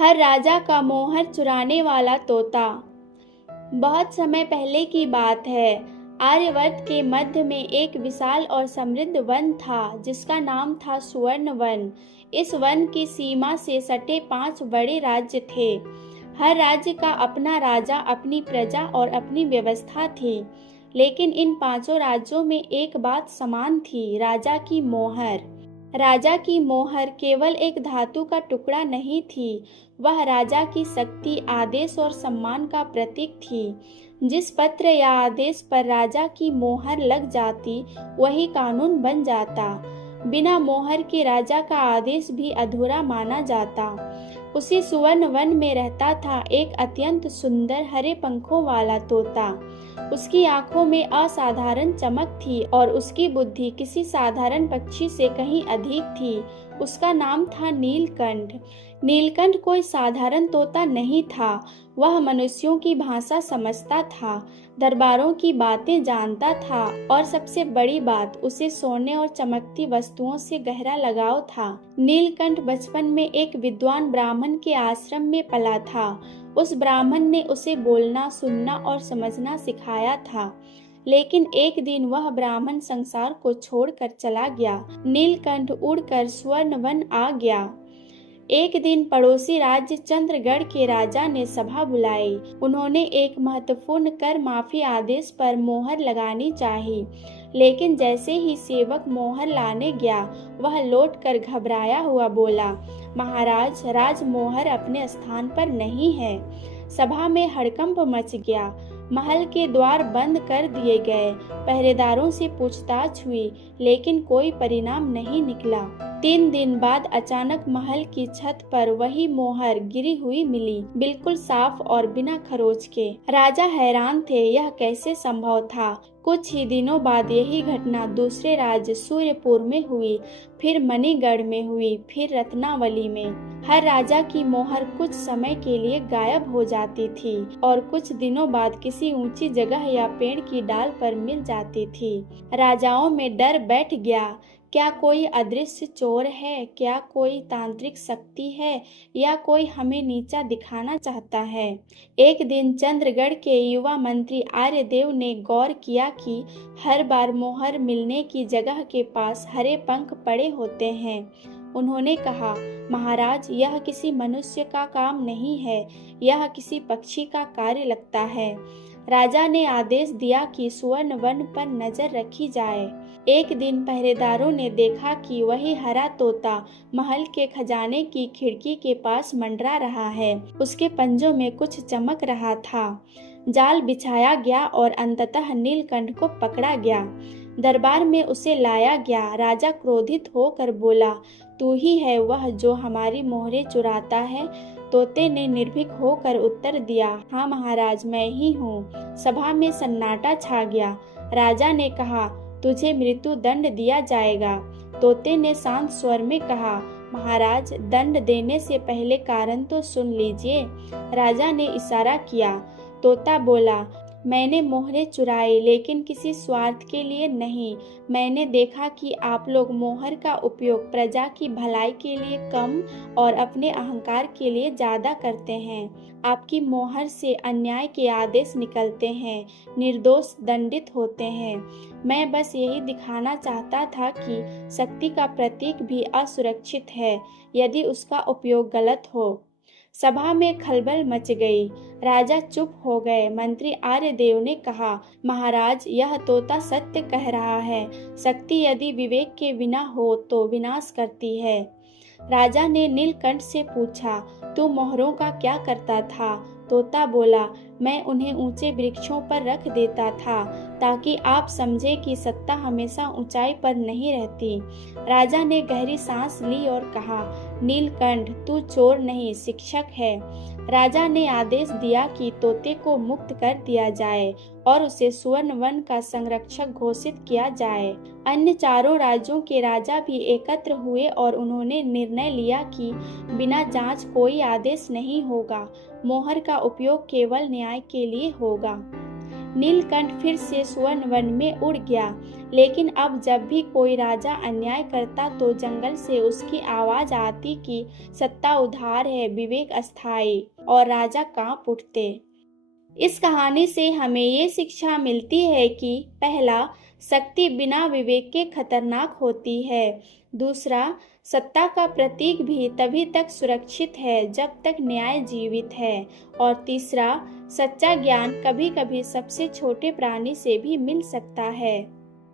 हर राजा का मोहर चुराने वाला तोता। बहुत समय पहले की बात है। आर्यवर्त के मध्य में एक विशाल और समृद्ध वन था जिसका नाम था सुवर्ण वन। इस वन की सीमा से सटे 5 बड़े राज्य थे। हर राज्य का अपना राजा, अपनी प्रजा और अपनी व्यवस्था थी। लेकिन इन पांचों राज्यों में एक बात समान थी, राजा की मोहर। राजा की मोहर केवल एक धातु का टुकड़ा नहीं थी, वह राजा की शक्ति, आदेश और सम्मान का प्रतीक थी। जिस पत्र या आदेश पर राजा की मोहर लग जाती, वही कानून बन जाता। बिना मोहर के राजा का आदेश भी अधूरा माना जाता। उसी सुवर्ण वन में रहता था एक अत्यंत सुंदर हरे पंखों वाला तोता। उसकी आंखों में असाधारण चमक थी और उसकी बुद्धि किसी साधारण पक्षी से कहीं अधिक थी। उसका नाम था नीलकंठ। नीलकंठ कोई साधारण तोता नहीं था, वह मनुष्यों की भाषा समझता था, दरबारों की बातें जानता था और सबसे बड़ी बात, उसे सोने और चमकती वस्तुओं से गहरा लगाव था। नीलकंठ बचपन में एक विद्वान ब्राह्मण के आश्रम में पला था। उस ब्राह्मण ने उसे बोलना, सुनना और समझना सिखाया था। लेकिन एक दिन वह ब्राह्मण संसार को छोड़कर चला गया। नीलकंठ उड़कर स्वर्ण वन आ गया। एक दिन पड़ोसी राज्य चंद्रगढ़ के राजा ने सभा बुलाई। उन्होंने एक महत्वपूर्ण कर माफी आदेश पर मोहर लगानी चाही। लेकिन जैसे ही सेवक मोहर लाने गया, वह लौटकर घबराया हुआ बोला, महाराज, राजमोहर अपने स्थान पर नहीं है। सभा में हड़कंप मच गया। महल के द्वार बंद कर दिए गए। पहरेदारों से पूछताछ हुई, लेकिन कोई परिणाम नहीं निकला। 3 दिन बाद अचानक महल की छत पर वही मोहर गिरी हुई मिली, बिल्कुल साफ और बिना खरोच के। राजा हैरान थे, यह कैसे संभव था। कुछ ही दिनों बाद यही घटना दूसरे राज्य सूर्यपुर में हुई, फिर मणिगढ़ में हुई, फिर रत्नावली में। हर राजा की मोहर कुछ समय के लिए गायब हो जाती थी और कुछ दिनों बाद किसी ऊंची जगह या पेड़ की डाल पर मिल जाती थी। राजाओं में डर बैठ गया। क्या कोई अदृश्य चोर है? क्या कोई तांत्रिक शक्ति है? या कोई हमें नीचा दिखाना चाहता है? एक दिन चंद्रगढ़ के युवा मंत्री आर्यदेव ने गौर किया कि हर बार मोहर मिलने की जगह के पास हरे पंख पड़े होते हैं। उन्होंने कहा, महाराज, यह किसी मनुष्य का काम नहीं है, यह किसी पक्षी का कार्य लगता है। राजा ने आदेश दिया कि सुवर्ण वन पर नजर रखी जाए। एक दिन पहरेदारों ने देखा कि वही हरा तोता महल के खजाने की खिड़की के पास मंडरा रहा है। उसके पंजों में कुछ चमक रहा था। जाल बिछाया गया और अंततः नीलकंठ को पकड़ा गया। दरबार में उसे लाया गया। राजा क्रोधित होकर बोला, तू ही है वह जो हमारी मोहरें चुराता है? तोते ने निर्भीक होकर उत्तर दिया, हाँ महाराज, मैं ही हूँ। सभा में सन्नाटा छा गया। राजा ने कहा, तुझे मृत्यु दंड दिया जाएगा। तोते ने शांत स्वर में कहा, महाराज, दंड देने से पहले कारण तो सुन लीजिए। राजा ने इशारा किया। तोता बोला, मैंने मोहरें चुराई, लेकिन किसी स्वार्थ के लिए नहीं। मैंने देखा कि आप लोग मोहर का उपयोग प्रजा की भलाई के लिए कम और अपने अहंकार के लिए ज़्यादा करते हैं। आपकी मोहर से अन्याय के आदेश निकलते हैं, निर्दोष दंडित होते हैं। मैं बस यही दिखाना चाहता था कि शक्ति का प्रतीक भी असुरक्षित है यदि उसका उपयोग गलत हो। सभा में खलबल मच गई। राजा चुप हो गए। मंत्री आर्यदेव ने कहा, महाराज, यह तोता सत्य कह रहा है। शक्ति यदि विवेक के बिना हो तो विनाश करती है। राजा ने नीलकंठ से पूछा, तू मोहरों का क्या करता था? तोता बोला, मैं उन्हें ऊंचे वृक्षों पर रख देता था ताकि आप समझे कि सत्ता हमेशा ऊंचाई पर नहीं रहती। राजा ने गहरी सांस ली और कहा, नीलकंठ, तू चोर नहीं, शिक्षक है। राजा ने आदेश दिया कि तोते को मुक्त कर दिया जाए और उसे सुवर्ण वन का संरक्षक घोषित किया जाए। अन्य 4 राज्यों के राजा भी एकत्र हुए और उन्होंने निर्णय लिया कि बिना जांच कोई आदेश नहीं होगा। मोहर का उपयोग केवल न्याय के लिए होगा। नीलकंठ फिर से स्वर्ण वन में उड़ गया। लेकिन अब जब भी कोई राजा अन्याय करता तो जंगल से उसकी आवाज आती कि सत्ता उधार है, विवेक अस्थायी, और राजा कांप उठते। इस कहानी से हमें ये शिक्षा मिलती है कि पहला, शक्ति बिना विवेक के खतरनाक होती है। दूसरा, सत्ता का प्रतीक भी तभी तक सुरक्षित है जब तक न्याय जीवित है। और तीसरा, सच्चा ज्ञान कभी कभी सबसे छोटे प्राणी से भी मिल सकता है।